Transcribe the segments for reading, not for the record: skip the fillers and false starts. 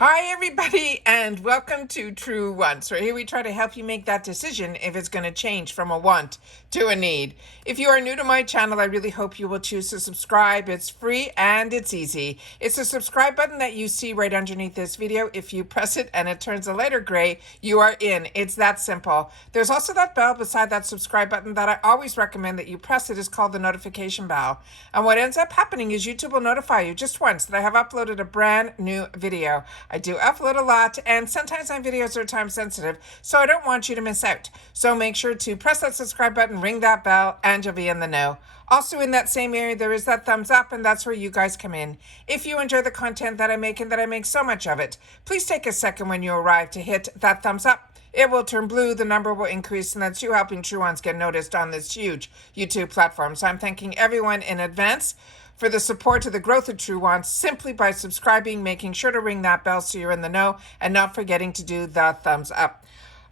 Hi everybody and welcome to True Wants, where here we try to help you make that decision if it's going to change from a want to a need. If you are new to my channel, I really hope you will choose to subscribe. It's free and it's easy. It's the subscribe button that you see right underneath this video. If you press it and it turns a lighter gray, you are in. It's that simple. There's also that bell beside that subscribe button that I always recommend that you press. It is called the notification bell. And what ends up happening is YouTube will notify you just once that I have uploaded a brand new video. I do upload a lot, and sometimes my videos are time sensitive, so I don't want you to miss out. So make sure to press that subscribe button, ring that bell, and you'll be in the know. Also in that same area, there is that thumbs up, and that's where you guys come in. If you enjoy the content that I make and that I make so much of it, please take a second when you arrive to hit that thumbs up. It will turn blue, the number will increase, and that's you helping True Ones get noticed on this huge YouTube platform. So I'm thanking everyone in advance for the support to the growth of True Wants simply by subscribing, making sure to ring that bell so you're in the know, and not forgetting to do the thumbs up.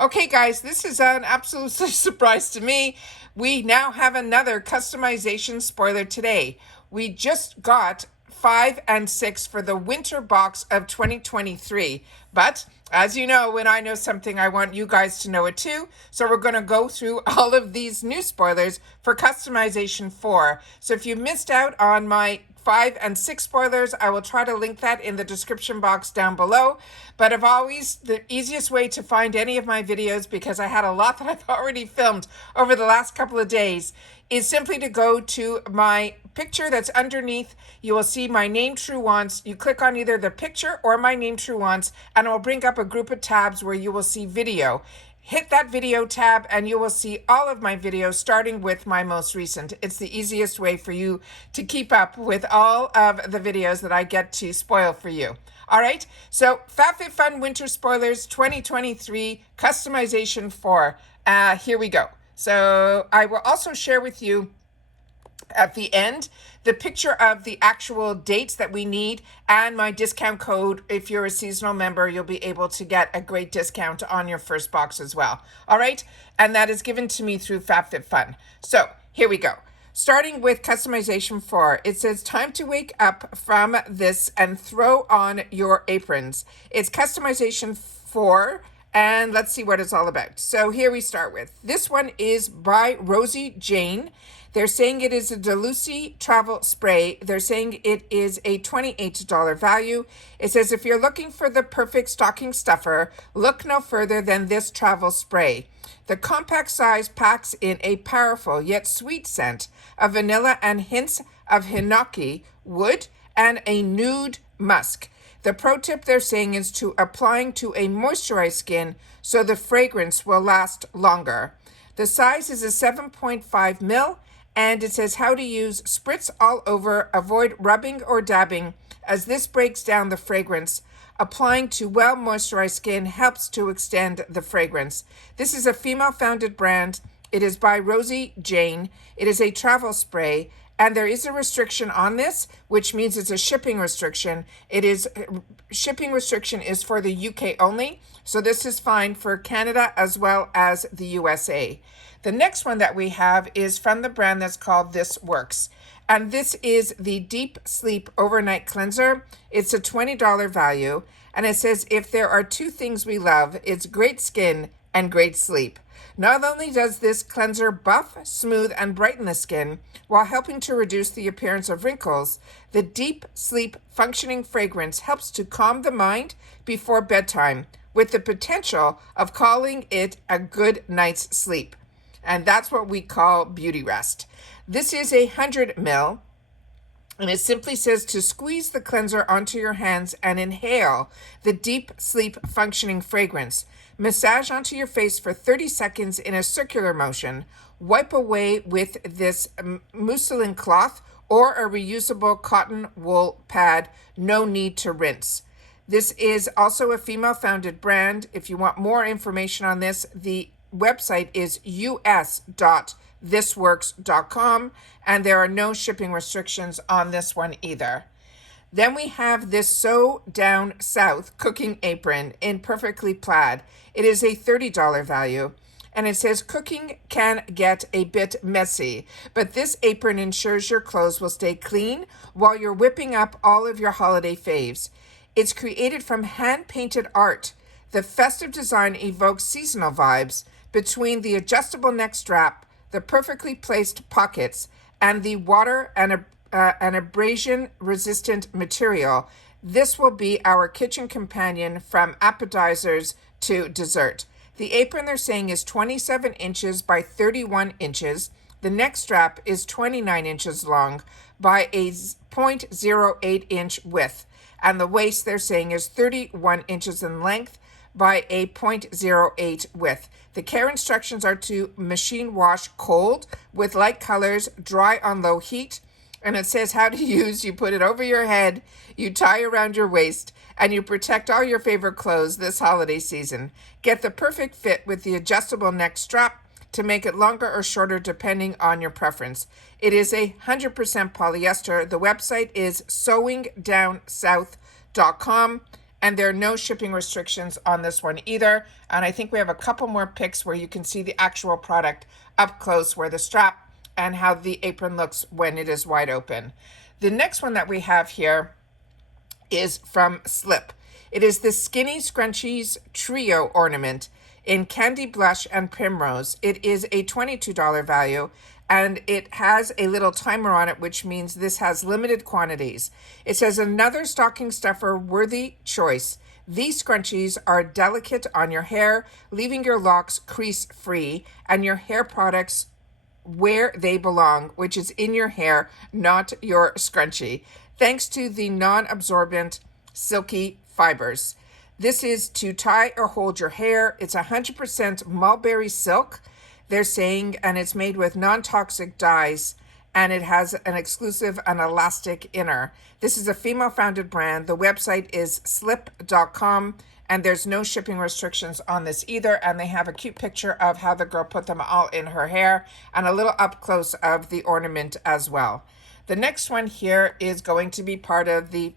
Okay, guys, this is an absolute surprise to me. We now have another customization spoiler today. We just got 5 and 6 for the winter box of 2023. But as you know, when I know something, I want you guys to know it too. So we're going to go through all of these new spoilers for customization 4. So if you missed out on my 5 and 6 spoilers, I will try to link that in the description box down below. But as always, the easiest way to find any of my videos, because I had a lot that I've already filmed over the last couple of days, is simply to go to my picture that's underneath. You will see my name, True Wants. You click on either the picture or my name, True Wants, and it will bring up a group of tabs where you will see video. Hit that video tab and you will see all of my videos, starting with my most recent. It's the easiest way for you to keep up with all of the videos that I get to spoil for you. All right, so FABFITFUN Winter Spoilers 2023 Customization 4. Here we go. So I will also share with you at the end the picture of the actual dates that we need and my discount code. If you're a seasonal member, you'll be able to get a great discount on your first box as well. All right, and that is given to me through FABFITFUN. So here we go. Starting with customization 4, it says time to wake up from this and throw on your aprons. It's customization 4. And let's see what it's all about. So here we start with. This one is by Rosie Jane. They're saying it is a Delucy travel spray. They're saying it is a $28 value. It says if you're looking for the perfect stocking stuffer, look no further than this travel spray. The compact size packs in a powerful yet sweet scent of vanilla and hints of hinoki wood and a nude musk. The pro tip they're saying is to applying to a moisturized skin so the fragrance will last longer. The size is a 7.5 ml, and it says how to use, spritz all over, avoid rubbing or dabbing as this breaks down the fragrance. Applying to well moisturized skin helps to extend the fragrance. This is a female founded brand. It is by Rosie Jane. It is a travel spray. And there is a restriction on this, which means it's a shipping restriction. Shipping restriction is for the UK only. So this is fine for Canada as well as the USA. The next one that we have is from the brand that's called This Works. And this is the Deep Sleep Overnight Cleanser. It's a $20 value. And it says, if there are two things we love, it's great skin and great sleep. Not only does this cleanser buff, smooth, and brighten the skin while helping to reduce the appearance of wrinkles, the Deep Sleep functioning fragrance helps to calm the mind before bedtime with the potential of calling it a good night's sleep. And that's what we call beauty rest. This is 100 ml. And it simply says to squeeze the cleanser onto your hands and inhale the Deep Sleep functioning fragrance. Massage onto your face for 30 seconds in a circular motion. Wipe away with this muslin cloth or a reusable cotton wool pad. No need to rinse. This is also a female founded brand. If you want more information on this, the website is us.thisworks.com, and there are no shipping restrictions on this one either. Then we have this So Down South cooking apron in perfectly plaid. It is a $30 value. And it says cooking can get a bit messy, but this apron ensures your clothes will stay clean while you're whipping up all of your holiday faves. It's created from hand-painted art. The festive design evokes seasonal vibes between the adjustable neck strap, the perfectly placed pockets, and the water and an abrasion-resistant material. This will be our kitchen companion from appetizers to dessert. The apron, they're saying, is 27 inches by 31 inches. The neck strap is 29 inches long by a 0.08 inch width. And the waist, they're saying, is 31 inches in length by a 0.08 width. The care instructions are to machine wash cold with light colors, dry on low heat. And it says how to use. You put it over your head, you tie around your waist, and you protect all your favorite clothes this holiday season. Get the perfect fit with the adjustable neck strap to make it longer or shorter depending on your preference. It is 100% polyester. The website is sewingdownsouth.com, and there are no shipping restrictions on this one either. And I think we have a couple more pics where you can see the actual product up close, where the strap and how the apron looks when it is wide open. The next one that we have here is from Slip. It is the Skinny Scrunchies Trio ornament in Candy Blush and Primrose. It is a $22 value, and it has a little timer on it, which means this has limited quantities. It says another stocking stuffer worthy choice. These scrunchies are delicate on your hair, leaving your locks crease free, and your hair products where they belong, which is in your hair, not your scrunchie, thanks to the non-absorbent silky fibers. This is to tie or hold your hair. It's 100% mulberry silk, they're saying, and it's made with non-toxic dyes, and it has an exclusive and elastic inner. This is a female-founded brand. The website is slip.com, and there's no shipping restrictions on this either. And they have a cute picture of how the girl put them all in her hair and a little up close of the ornament as well. The next one here is going to be part of the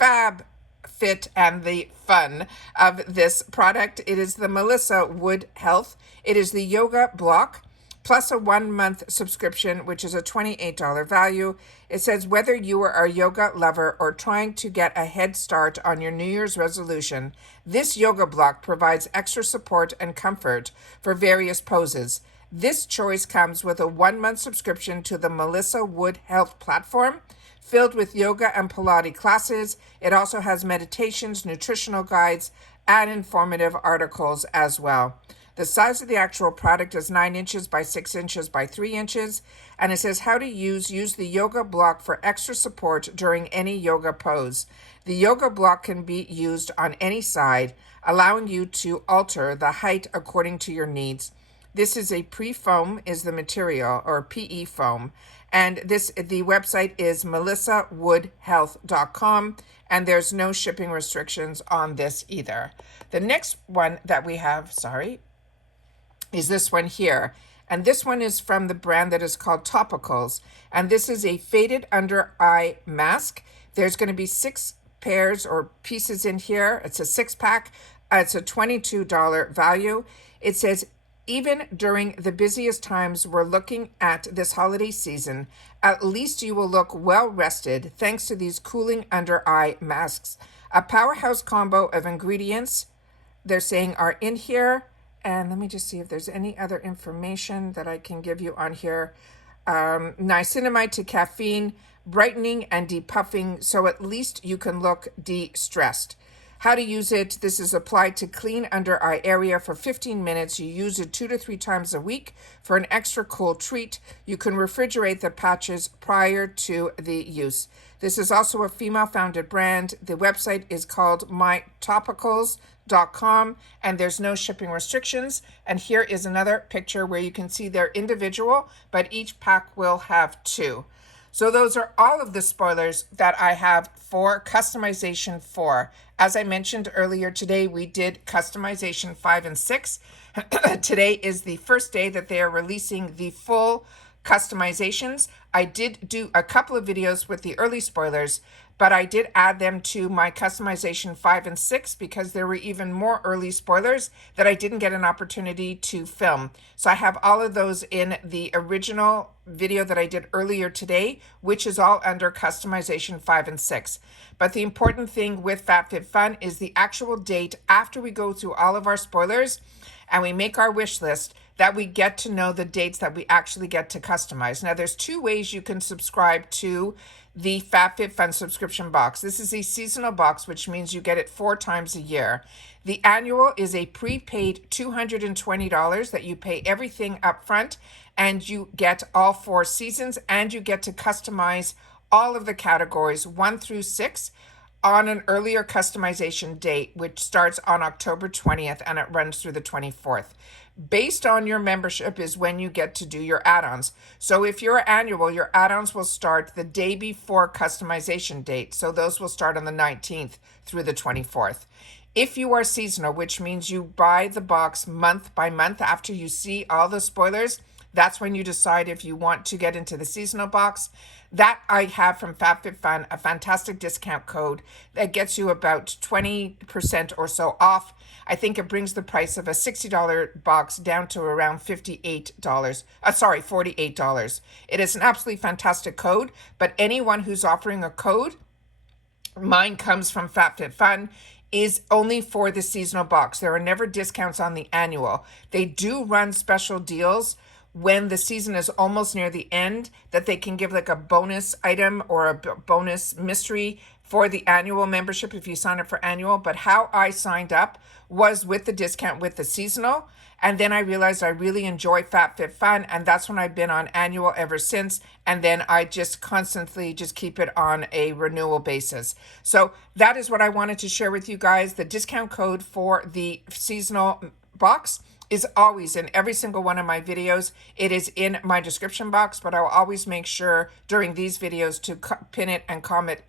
FABFIT and the fun of this product. It is the Melissa Wood Health. It is the yoga block plus a 1-month subscription, which is a $28 value. It says whether you are a yoga lover or trying to get a head start on your New Year's resolution, this yoga block provides extra support and comfort for various poses. This choice comes with a 1-month subscription to the Melissa Wood Health platform, filled with yoga and Pilates classes. It also has meditations, nutritional guides, and informative articles as well. The size of the actual product is 9 inches by 6 inches by 3 inches. And it says how to use the yoga block for extra support during any yoga pose. The yoga block can be used on any side, allowing you to alter the height according to your needs. This is a pre-foam is the material, or PE foam. And the website is melissawoodhealth.com, and there's no shipping restrictions on this either. The next one that we have, is this one here. And this one is from the brand that is called Topicals. And this is a faded under eye mask. There's going to be 6 pairs or pieces in here. It's a 6-pack. It's a $22 value. It says, even during the busiest times we're looking at this holiday season, at least you will look well rested thanks to these cooling under eye masks. A powerhouse combo of ingredients, they're saying, are in here. And let me just see if there's any other information that I can give you on here. Niacinamide to caffeine, brightening and depuffing, so at least you can look de-stressed. How to use it: this is applied to clean under eye area for 15 minutes. You use it 2 to 3 times a week for an extra cool treat. You can refrigerate the patches prior to the use. This is also a female-founded brand. The website is called mytopicals.com, and there's no shipping restrictions. And here is another picture where you can see they're individual, but each pack will have 2. So those are all of the spoilers that I have for customization 4. As I mentioned earlier today, we did customization 5 and 6. Today is the first day that they are releasing the full customizations. I did do a couple of videos with the early spoilers, but I did add them to my customization 5 and 6 because there were even more early spoilers that I didn't get an opportunity to film. So I have all of those in the original video that I did earlier today, which is all under customization 5 and 6. But the important thing with FABFITFUN is the actual date after we go through all of our spoilers and we make our wish list, that we get to know the dates that we actually get to customize. Now, there's two ways you can subscribe to the FABFITFUN subscription box. This is a seasonal box, which means you get it 4 times a year. The annual is a prepaid $220 that you pay everything up front, and you get all 4 seasons, and you get to customize all of the categories 1 through 6 on an earlier customization date, which starts on October 20th and it runs through the 24th. Based on your membership is when you get to do your add-ons. So if you're annual, your add-ons will start the day before customization date. So those will start on the 19th through the 24th. If you are seasonal, which means you buy the box month by month after you see all the spoilers, that's when you decide if you want to get into the seasonal box. That I have from FABFITFUN, a fantastic discount code that gets you about 20% or so off. I think it brings the price of a $60 box down to around $48. $48. It is an absolutely fantastic code, but anyone who's offering a code, mine comes from FABFITFUN, is only for the seasonal box. There are never discounts on the annual. They do run special deals when the season is almost near the end, that they can give like a bonus item or a bonus mystery for the annual membership if you sign up for annual. But how I signed up was with the discount with the seasonal. And then I realized I really enjoy FABFITFUN, and that's when I've been on annual ever since. And then I just constantly just keep it on a renewal basis. So that is what I wanted to share with you guys. The discount code for the seasonal box is always in every single one of my videos. It is in my description box, but I'll always make sure during these videos to pin it and comment,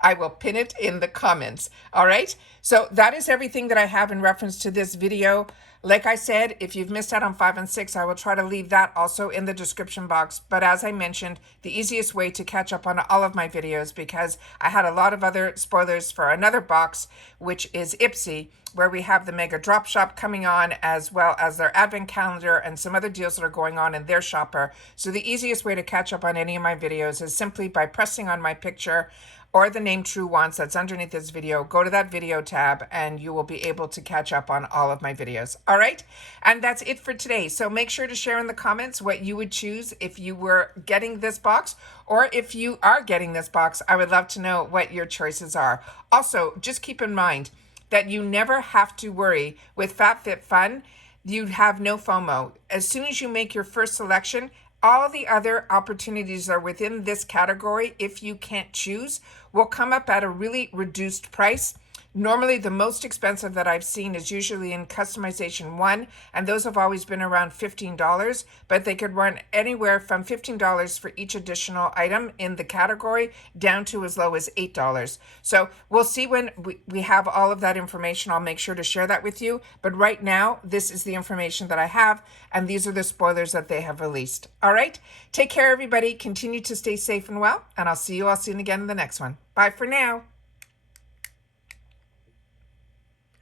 I will pin it in the comments. All right. So that is everything that I have in reference to this video. Like I said, if you've missed out on 5 and 6, I will try to leave that also in the description box. But as I mentioned, the easiest way to catch up on all of my videos, because I had a lot of other spoilers for another box, which is Ipsy, where we have the Mega Drop Shop coming on, as well as their advent calendar and some other deals that are going on in their shopper. So the easiest way to catch up on any of my videos is simply by pressing on my picture or the name True Once that's underneath this video. Go to that video tab and you will be able to catch up on all of my videos. All right. And that's it for today. So make sure to share in the comments what you would choose if you were getting this box, or if you are getting this box, I would love to know what your choices are. Also, just keep in mind that you never have to worry with FABFITFUN. You have no FOMO. As soon as you make your first selection, all the other opportunities are within this category, if you can't choose, will come up at a really reduced price. Normally, the most expensive that I've seen is usually in customization 1, and those have always been around $15, but they could run anywhere from $15 for each additional item in the category down to as low as $8. So we'll see when we have all of that information. I'll make sure to share that with you. But right now, this is the information that I have, and these are the spoilers that they have released. All right, take care, everybody. Continue to stay safe and well, and I'll see you all soon again in the next one. Bye for now.